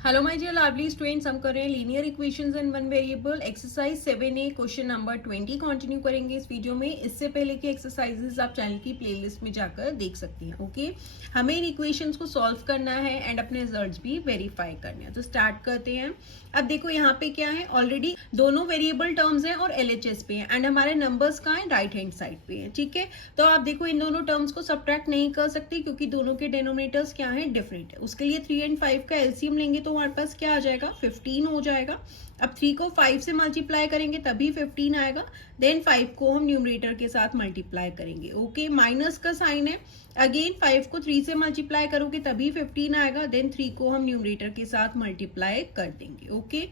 Hello my dear लावली students, हम कर रहे हैं linear equations in one variable exercise 7A question number 20 continue करेंगे इस वीडियो में। इससे पहले के एक्सरसाइजेस आप चैनल की प्लेलिस्ट में जाकर देख सकते हैं। ओके, हमें इन इक्वेशंस को सॉल्व करना है एंड अपने रिजल्ट्स भी वेरीफाई करने हैं। तो स्टार्ट करते हैं। अब देखो यहाँ पे क्या है, ऑलरेडी दोनों वेरिएबल टर्म्स हैं और LHS पे हैं एंड हमारे नंबर्स कहाँ है, राइट हैंड साइड पे है। ठीक है, तो आप देखो इन दोनों टर्म्स को सब्ट्रैक्ट नहीं कर सकते क्योंकि दोनों के डिनोमिनेटर्स क्या है, डिफरेंट है। उसके लिए 3 एंड 5 का एलसीएम लेंगे तो हमारे पास क्या आ जाएगा, 15 हो जाएगा। अब 3 को 5 से मल्टीप्लाई करेंगे तभी 15 आएगा। देन 5 को हम न्यूमरेटर के साथ मल्टीप्लाई करेंगे। ओके, माइनस का साइन है। अगेन 5 को 3 से मल्टीप्लाई करोगे तभी 15 आएगा। देन 3 को हम न्यूमरेटर के साथ मल्टीप्लाई कर देंगे। Okay,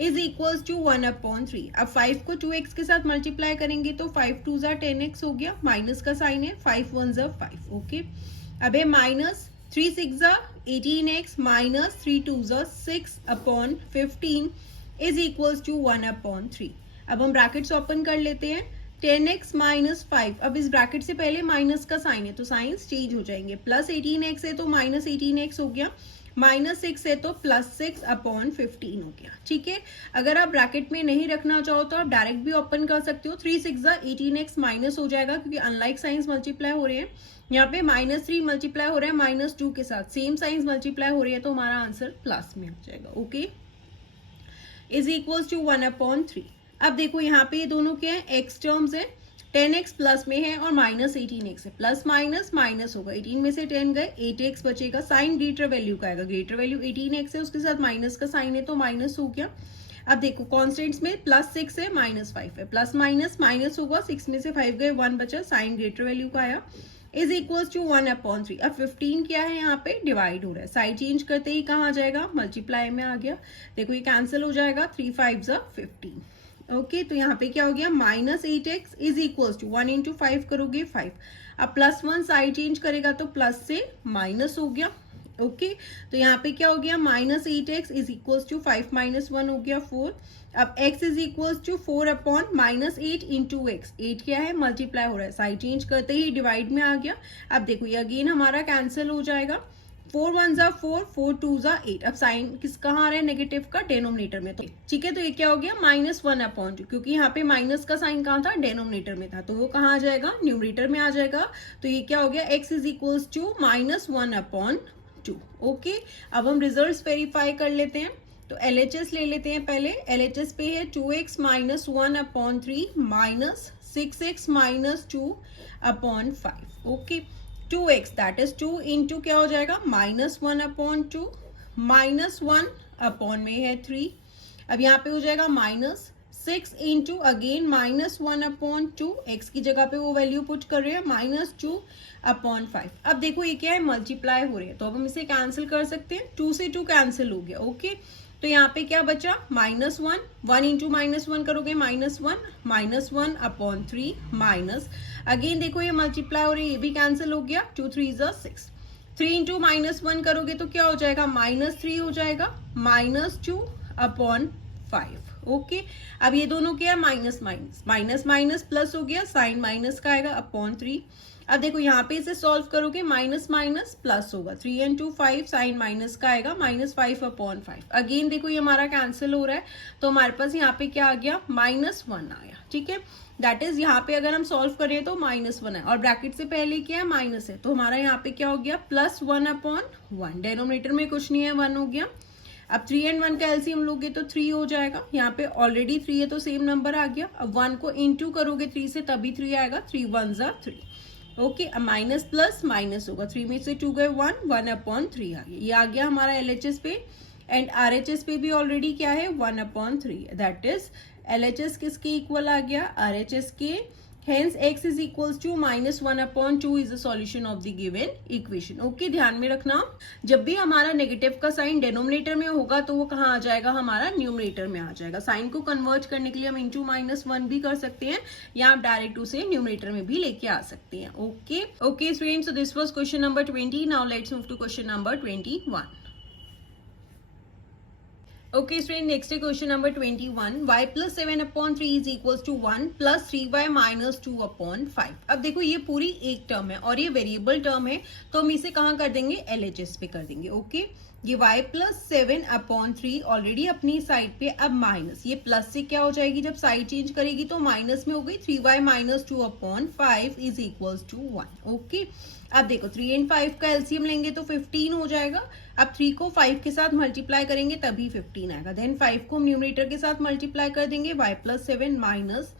is equals to 1/3। अब 5 को 2x के साथ मल्टीप्लाई करेंगे तो 5 2 जा 10x हो गया। माइनस का साइन है, 5 1 जा 5। ओके, अब है माइनस 3 6 जा 18x माइनस 3 2 जा 6/15 इज इक्वल्स टू 1/3। अब हम ब्रैकेट्स ओपन कर लेते हैं। 10x माइनस 5, अब इस ब्रैकेट से पहले माइनस का साइन है तो साइंस चेंज हो जाएंगे। प्लस 18x है तो माइनस 18x हो गया। माइनस 6 है तो प्लस 6/15 हो गया। ठीक है, अगर आप ब्रैकेट में नहीं रखना चाहो तो आप डायरेक्ट भी ओपन कर सकते हो। 3 6 जा 18x माइनस हो जाएगा क्योंकि अनलाइक साइंस मल्टीप्लाई हो रहे हैं। यहाँ पे -3 मल्टीप्लाई हो रहा है -2 के साथ, सेम साइंस मल्टीप्लाई हो रही है तो हमारा आंसर प्लस में आ जाएगा। Okay, is equals to 1/3। अब देखो यहाँ पे ये दोनों क्या है, एक्स टर्म्स है। 10x प्लस में है और माइनस 18x है। प्लस माइनस माइनस होगा, 18 में से 10 गए, 8x बचेगा। साइन ग्रेटर वैल्यू का आएगा, ग्रेटर वैल्यू 18x है, उसके साथ माइनस का साइन है तो माइनस हो गया। अब देखो कॉन्स्टेंट्स में प्लस 6 है -5 है। प्लस माइनस माइनस होगा, 6 में से 5 गए, 1 बचा, साइन ग्रेटर वैल्यू का आया। Is equals to 1/3। अब 15 क्या है, यहाँ पे डिवाइड हो रहा है। साइड चेंज करते ही कहाँ आ जाएगा, मल्टीप्लाई में आ गया। देखो ये कैंसिल हो जाएगा, 3 5 जा 15। ओके, तो यहाँ पे क्या हो गया, -8x इज इक्वल्स टू 1 × 5 करोगे 5। अब +1 साइड चेंज करेगा तो प्लस से माइनस हो गया। ओके, तो यहाँ पे क्या हो गया, -8x इज इक्वल्स टू 5 - 1 हो गया 4। अब x is equals to 4/-8 × x। 8 क्या है, मल्टीप्लाई हो रहा है, साइड चेंज करते ही डिवाइड में आ गया। अब देखो ये अगेन हमारा कैंसिल हो जाएगा। 4 1 जा 4, 4 2 जा 8। अब साइन किस कहाँ आ रहा है, नेगेटिव का, डेनोमिनेटर में। तो ठीक है, तो ये क्या हो गया, -1/2 क्योंकि यहाँ पे माइनस का साइन कहाँ था, डेनोमिनेटर में था, तो वो कहाँ आ जाएगा, न्यूमरेटर में आ जाएगा। तो ये क्या हो गया, x is equals to -1/2। Okay, अब हम रिजल्ट्स वेरीफाई कर लेते हैं। तो LHS ले लेते हैं पहले। LHS पे है 2x - 1/3 minus 6x - 2/5। Okay, 2x that is 2 into क्या हो जाएगा, -1/2 -1 में है 3। अब यहाँ पे हो जाएगा -6 इंटू अगेन -1/2। x की जगह पे वो वैल्यू पुट कर रहे हैं, -2/5। अब देखो ये क्या है, मल्टीप्लाई हो रहे हैं तो अब हम इसे कैंसिल कर सकते हैं। 2 से 2 कैंसिल हो गया। ओके, तो यहाँ पे क्या बचा, -1 1 इंटू -1 करोगे -1 -1/3 माइनस, अगेन देखो ये मल्टीप्लाई हो रही है, ये भी कैंसिल हो गया। 2 3 जा 6। 3 इंटू -1 करोगे तो क्या हो जाएगा, -3 हो जाएगा, -2/5। ओके, अब ये दोनों क्या है, minus minus minus minus plus हो गया, साइन माइनस का आएगा /3। अब देखो यहाँ पे इसे सॉल्व करोगे, माइनस माइनस प्लस होगा, 3 and 2 5, साइन माइनस का आएगा -5/5। अगेन देखो ये हमारा कैंसिल हो रहा है तो हमारे पास यहाँ पे क्या आ गया, -1 आया। ठीक है, दैट इज यहाँ पे अगर हम सॉल्व करें तो -1 है और ब्रैकेट से पहले क्या है, माइनस है, तो हमारा यहाँ पे क्या हो गया, +1/1। डेनोमिनेटर में कुछ नहीं है, 1 हो गया। अब 3 and 1 का एलसीएम लोगे तो 3 हो जाएगा। यहाँ पे ऑलरेडी 3 है तो सेम नंबर आ गया। अब 1 को इंटू करोगे 3 से तभी 3 आएगा, 3 1 जा 3। ओके, अब माइनस प्लस माइनस होगा, 3 में से 2 गए 1 1/3 आ गया। ये आ गया हमारा LHS पे एंड RHS पे भी ऑलरेडी क्या है, 1/3। दैट इज LHS किसके इक्वल आ गया, RHS के। Hence x is equals to -1/2 is the solution of the given equation. Okay, ध्यान में रखना, जब भी हमारा नेगेटिव का साइन डेनोमिनेटर में होगा तो वो कहाँ आ जाएगा, हमारा न्यूमरेटर में आ जाएगा। साइन को कन्वर्ट करने के लिए हम इंटू -1 भी कर सकते हैं या आप डायरेक्ट उसे न्यूमरेटर में भी लेके आ सकते हैं। Okay okay students, so this was question number 20। Now let's move to question number 21। Okay student, next question number 21, y plus 7/3 is equal to 1 plus 3y minus 2/5। अब देखो ये पूरी एक टर्म है और ये वेरिएबल टर्म है, तो हम इसे कहाँ कर देंगे, LHS पे कर देंगे। ओके, ये y प्लस 7/3 ऑलरेडी अपनी साइड पे, अब माइनस, ये प्लस से क्या हो जाएगी, जब साइड चेंज करेगी तो माइनस में हो गई, 3y minus 2/5 is equal to 1। Okay, अब देखो 3 एंड 5 का एलसीएम लेंगे तो 15 हो जाएगा। अब 3 को 5 के साथ मल्टीप्लाई करेंगे तभी 15 आएगा। देन 5 को हम न्यूमरेटर के साथ मल्टीप्लाई कर देंगे, y प्लस 7 माइनस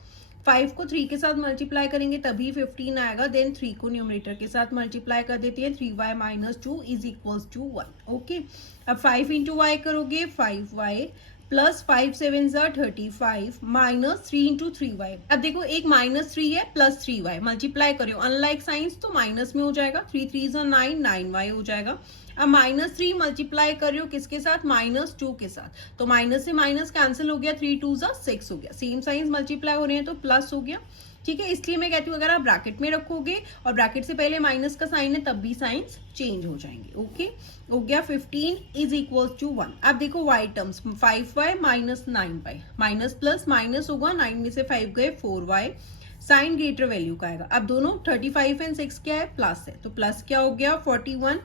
5 को 3 के साथ मल्टीप्लाई करेंगे तभी 15 आएगा। देन 3 को न्यूमरेटर के साथ मल्टीप्लाई कर देते हैं, 3y minus 2 is equal to 1। Okay, अब 5 इंटू वाई करोगे, 5y plus 5 7 35 minus 3 into 3y। अब देखो एक माइनस 3 है प्लस 3y, मल्टीप्लाई करो अनलाइक साइंस तो माइनस में हो जाएगा, 3 3 9 9y हो जाएगा। अब माइनस 3 मल्टीप्लाई कर रहे हो किसके साथ, माइनस 2 के साथ, तो माइनस से माइनस कैंसिल हो गया, 3 2 6 हो गया। सेम साइंस मल्टीप्लाई हो रहे हैं तो प्लस हो गया। ठीक है, इसलिए मैं कहती हूँ अगर आप ब्रैकेट में रखोगे और ब्रैकेट से पहले माइनस का साइन है तब भी साइंस चेंज हो जाएंगे। ओके, हो गया 15 इज इक्वल टू 1। अब देखो y terms, 5y minus 9y, minus plus minus होगा, 9 में से 5 गए, 4y, साइन ग्रेटर वैल्यू का आएगा। अब दोनों 35 एंड 6 क्या है, प्लस है, तो प्लस क्या हो गया, 41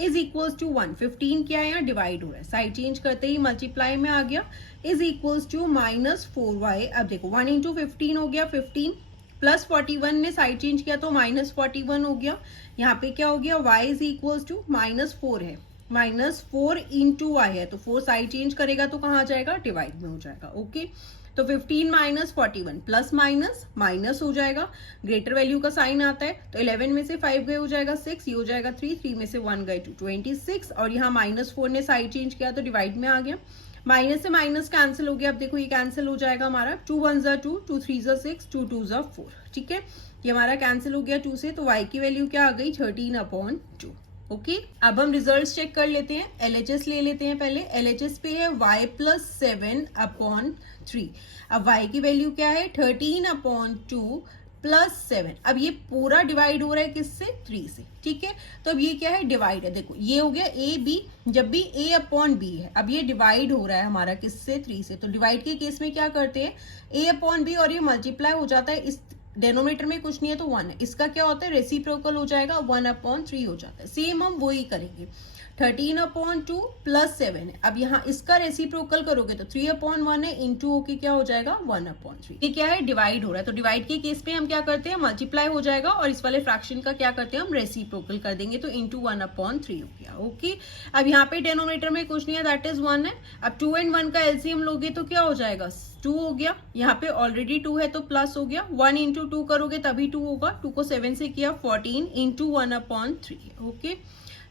इज इक्वल टू 1। 15 क्या है, यहाँ डिवाइड हो रहा है, साइड चेंज करते ही मल्टीप्लाई में आ गया, is equal to minus 4y। अब देखो 1 इंटू 15 हो गया 15, प्लस 41 ने साइड चेंज किया तो माइनस 41 हो गया। यहाँ पे क्या हो गया, y is equal to minus 4 है, माइनस 4 इंटू y है, तो 4 साइड चेंज करेगा तो कहाँ जाएगा, डिवाइड में हो जाएगा। ओके, तो 15 माइनस 41 प्लस माइनस माइनस हो जाएगा, ग्रेटर वैल्यू का साइन आता है, तो 11 में से 5 गए हो जाएगा 6, ये हो जाएगा 3, 3 में से 1 गए 2, 26, और यहाँ माइनस 4 ने साइड चेंज किया तो डिवाइड में आ गया, माइनस से माइनस कैंसिल हो गया। अब देखो ये कैंसिल हो जाएगा हमारा, 2 1 2, 2 3 6, 2 2 4। ठीक है, ये हमारा कैंसिल हो गया 2 से, तो y की वैल्यू क्या आ गई, 13/2। ओके, अब हम रिजल्ट्स चेक कर लेते हैं, LHS ले लेते हैं पहले। LHS पे है y प्लस 7/3। अब y की वैल्यू क्या है, 13/2 प्लस 7। अब ये पूरा डिवाइड हो रहा है किससे, 3 से। ठीक है, तो अब ये क्या है, डिवाइड है। देखो ये हो गया a b, जब भी a/b है, अब ये डिवाइड हो रहा है हमारा किससे, 3 से, तो डिवाइड के केस में क्या करते हैं, a/b और ये मल्टीप्लाई हो जाता है, इस डेनोमिनेटर में कुछ नहीं है तो 1 है, इसका क्या होता है, रेसिप्रोकल हो जाएगा, 1/3 हो जाता है। सेम हम वही करेंगे, 13/2 प्लस 7 है, अब यहाँ इसका रेसिप्रोकल करोगे तो 3/1 है, इंटू होके क्या हो जाएगा, 1/3। ये क्या है, डिवाइड हो रहा है, तो डिवाइड के केस पे हम क्या करते हैं, मल्टीप्लाई हो जाएगा और इस वाले फ्रैक्शन का क्या करते हैं, हम रेसिप्रोकल कर देंगे, तो इंटू 1/3 हो गया। ओके, अब यहाँ पे डेनोमिनेटर में कुछ नहीं है, दैट इज 1 है। अब 2 एंड 1 का एलसीएम लोगे तो क्या हो जाएगा, 2 हो गया, यहाँ पे ऑलरेडी 2 है तो प्लस हो गया, 1 इंटू 2 करोगे तभी 2 होगा, 2 को 7 से किया, 14 इंटू 1/3। ओके,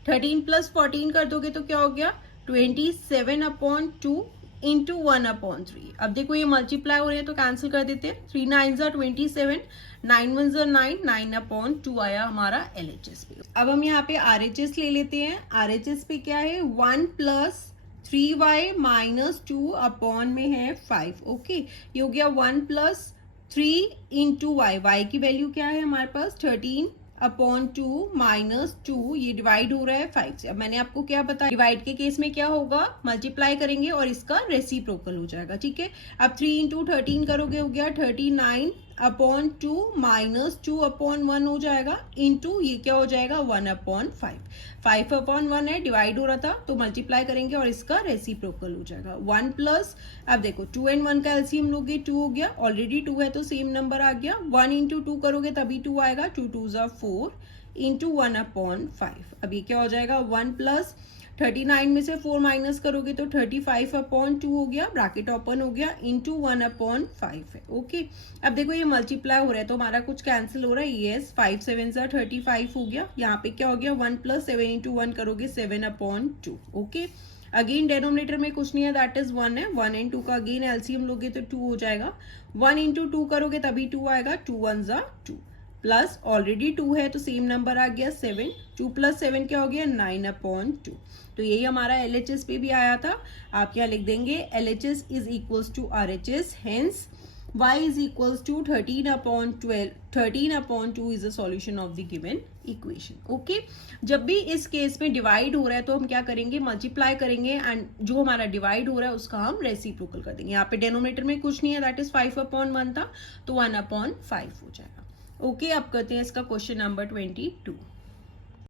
13 प्लस 14 कर दोगे तो क्या हो गया, 27/2 इंटू 1/3। अब देखो ये मल्टीप्लाई हो रहे हैं तो कैंसिल कर देते हैं, 3 9 27, 9 1 9, 9/2 आया हमारा LHS पे। अब हम यहाँ पे RHS ले लेते हैं। RHS पे क्या है, 1 प्लस 3y माइनस 2 में है 5। ओके, ये हो गया 1 प्लस 3 इंटू वाई, वाई की वैल्यू क्या है हमारे पास, 13/2 माइनस 2, ये डिवाइड हो रहा है 5 से। अब मैंने आपको क्या बताया, डिवाइड के केस में क्या होगा, मल्टीप्लाई करेंगे और इसका रेसिप्रोकल हो जाएगा। ठीक है, अब 3 इंटू 13 करोगे हो गया 39/2 माइनस 2/1 हो जाएगा, इंटू ये क्या हो जाएगा 1/5। 5/1 है, डिवाइड हो रहा था तो मल्टीप्लाई करेंगे और इसका रेसिप्रोकल हो जाएगा 1 प्लस, अब देखो 2 एंड 1 का एलसीएम लोगे 2 हो गया, ऑलरेडी 2 है तो सेम नंबर आ गया, 1 इंटू 2 करोगे तभी 2 आएगा, 2 2 4 इंटू 1/5। अब ये क्या हो जाएगा 1 प्लस 39 में से 4 माइनस करोगे तो 35/2 हो गया, ब्रैकेट ओपन हो गया, इंटू 1/5 है। ओके, अब देखो ये मल्टीप्लाई हो रहा है तो हमारा कुछ कैंसिल हो रहा है, यस, 5 7 35 हो गया, यहाँ पे क्या हो गया 1 प्लस 7 इंटू 1 करोगे 7/2। ओके, अगेन डेनोमिनेटर में कुछ नहीं है, दैट इज 1 है, 1 एंड 2 का अगेन एलसीएम लोगे तो 2 हो जाएगा, 1 इंटू 2 करोगे तभी 2 आएगा, 2 1 2 प्लस ऑलरेडी 2 है तो सेम नंबर आ गया 7, 2 प्लस 7 क्या हो गया 9/2। तो यही हमारा LHS पे भी आया था, आप क्या लिख देंगे, LHS is equals to RHS, hence y is equals to 13/2 is the solution of the given equation. Okay, जब भी इस केस में डिवाइड हो रहा है तो हम क्या करेंगे, मल्टीप्लाई करेंगे एंड जो हमारा डिवाइड हो रहा है उसका हम रेसिप्रोकल कर देंगे. यहाँ पे डिनोमिनेटर में कुछ नहीं है, दैट इज 5/1 था, तो 1/5 हो जाएगा. ओके, अब करते हैं इसका क्वेश्चन नंबर 22.